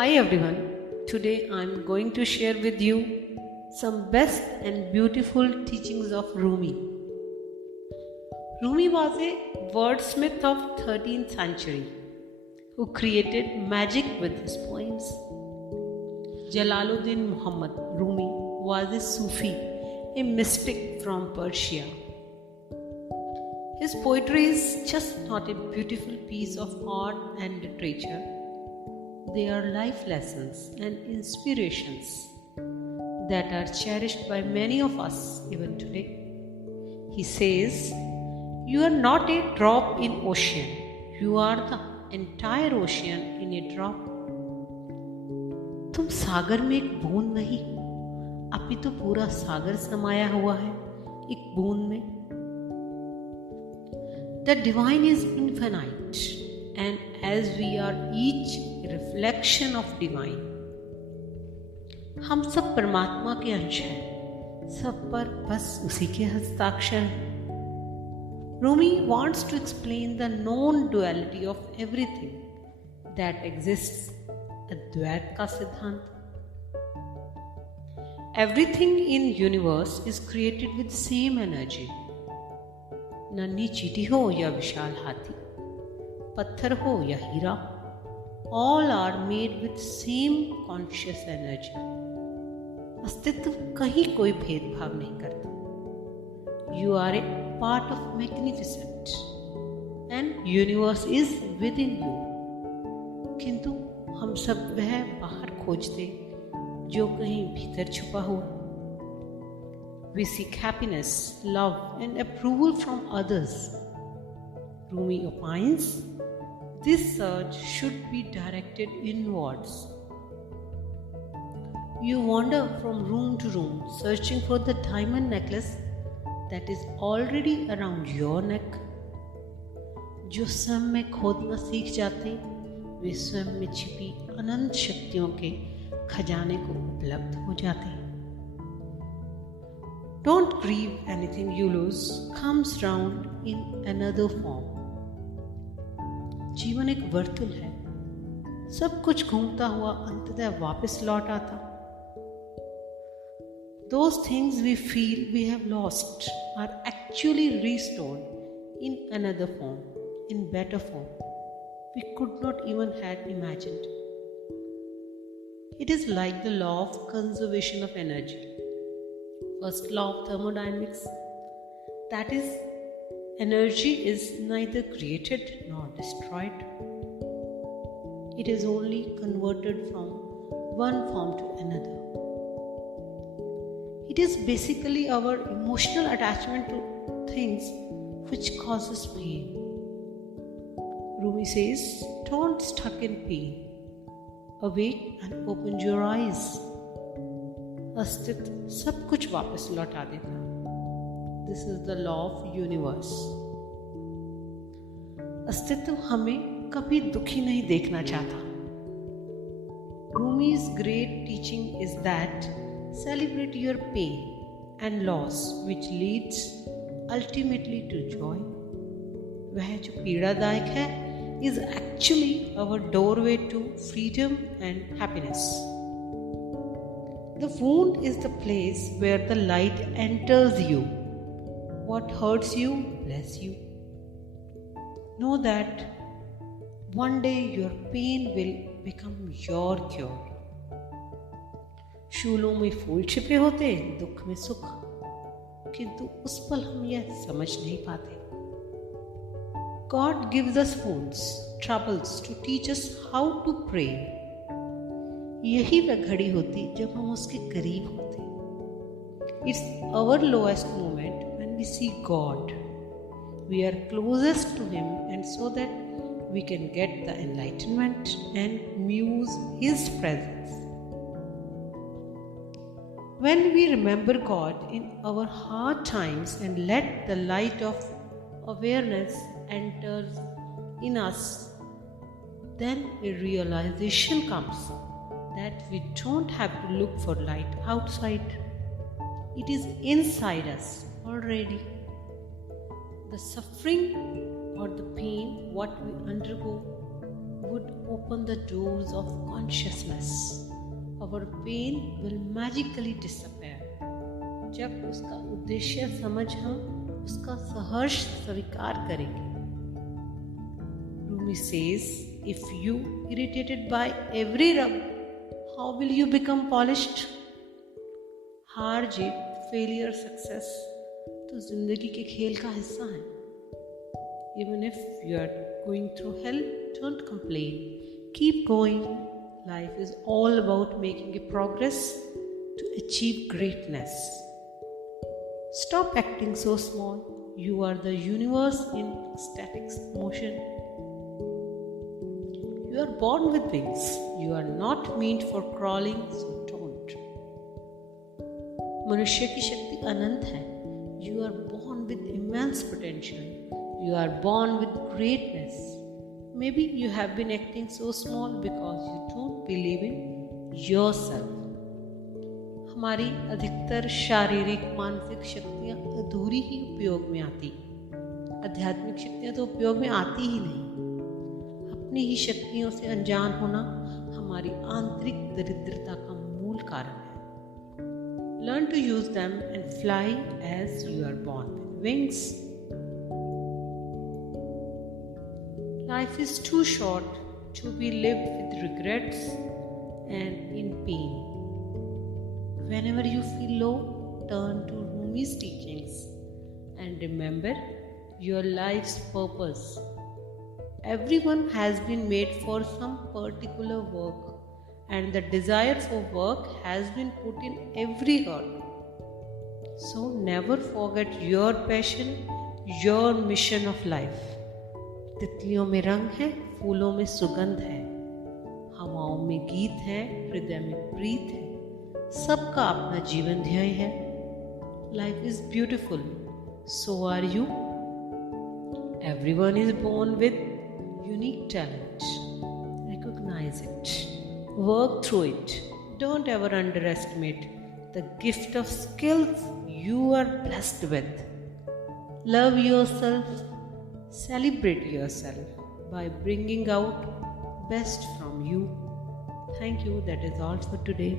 Hi everyone. Today I'm going to share with you some best and beautiful teachings of Rumi. Rumi was a wordsmith of 13th century who created magic with his poems. Jalaluddin Muhammad Rumi was a Sufi, a mystic from Persia. His poetry is just not a beautiful piece of art and literature. They are life lessons and inspirations that are cherished by many of us even today. He says, "You are not a drop in ocean. You are the entire ocean in a drop." तुम सागर में एक बूंद नहीं, अपितु पूरा सागर समाया हुआ है एक बूंद में. The divine is infinite, and as we are each a reflection of divine, हम सब परमात्मा के अंश हैं, सब पर बस उसी के हस्ताक्षर हैं. Rumi wants to explain the known duality of everything that exists, अद्वैत का सिद्धांत. Everything in universe is created with same energy. नन्ही चींटी हो या विशाल हाथी, पत्थर हो या हीरा, all are made with same conscious energy. अस्तित्व कहीं कोई भेदभाव नहीं करता. You are a part of magnificent and universe is within you. किंतु हम सब वह बाहर खोजते जो कहीं भीतर छुपा हुआ. We seek happiness, love and approval from others. Rumi opines, this search should be directed inwards. You wander from room to room searching for the diamond necklace that is already around your neck. जो स्वयं में खोदना सीख जाते वे स्वयं में छिपी अनंत शक्तियों के खजाने को उपलब्ध हो जाते हैं. Don't grieve, anything you lose comes round in another form. जीवन एक वर्तुल है, सब कुछ घूमता हुआ अंततः वापस लौट आता. Those things we feel we have lost are actually restored in another form, in better form. We could not even have imagined. It is like the law of conservation of energy. First law of thermodynamics, that is, energy is neither created nor destroyed. It is only converted from one form to another. It is basically our emotional attachment to things which causes pain. Rumi says, don't stuck in pain. Awake and open your eyes. अस्तित्व सब कुछ वापस लौटा देता. This is the law of universe. अस्तित्व हमें कभी दुखी नहीं देखना चाहता. Rumi's great teaching is that celebrate your pain and loss which leads ultimately to joy. वह जो पीड़ादायक है is actually our doorway to freedom and happiness. The wound is the place where the light enters you. What hurts you, bless you. Know that one day your pain will become your cure. शूलों में फूल छिपे होते, दुख में सुख, किंतु उस पल हम यह समझ नहीं पाते. God gives us wounds, troubles to teach us how to pray. यही वह घड़ी होती जब हम उसके करीब होते. It's our lowest moment when we see God. We are closest to him and so that we can get the enlightenment and muse his presence. When we remember God in our hard times and let the light of awareness enter in us, then a realization comes that we don't have to look for light outside. It is inside us already. The suffering or the pain what we undergo would open the doors of consciousness. Our pain will magically disappear. जब उसका उद्देश्य समझ हम उसका सहर्ष स्वीकार करेंगे. Rumi says, if you irritated by every rub, how will you become polished? हार जीत, फेलियर, सक्सेस तो जिंदगी के खेल का हिस्सा है. Even if you are going through hell, don't complain. Keep going. Life is all about making a progress to achieve greatness. Stop acting so small. You are the universe in ecstatic motion. You are born with wings. You are not meant for crawling, so don't. मनुष्य की शक्ति अनंत है. You are born with immense potential. You are born with greatness. Maybe you have been acting so small because you don't believe in yourself. हमारी अधिकतर शारीरिक मानसिक शक्तियाँ अधूरी ही उपयोग में आती. आध्यात्मिक शक्तियाँ तो उपयोग में आती ही नहीं. अपनी ही शक्तियों से अनजान होना हमारी आंतरिक दरिद्रता का मूल कारण है. Learn to use them and fly as you are born with wings. Life is too short to be lived with regrets and in pain. Whenever you feel low, turn to Rumi's teachings and remember your life's purpose. Everyone has been made for some particular work, and the desire for work has been put in every heart. So never forget your passion, your mission of life. तितलियों में रंग है, फूलों में सुगंध है, हवाओं में गीत है, हृदय में प्रीत है. सबका अपना जीवन ध्येय है. Life is beautiful. So are you. Everyone is born with unique talent. Recognize it. Work through it. Don't ever underestimate the gift of skills you are blessed with. Love yourself. Celebrate yourself by bringing out best from you. Thank you. That is all for today.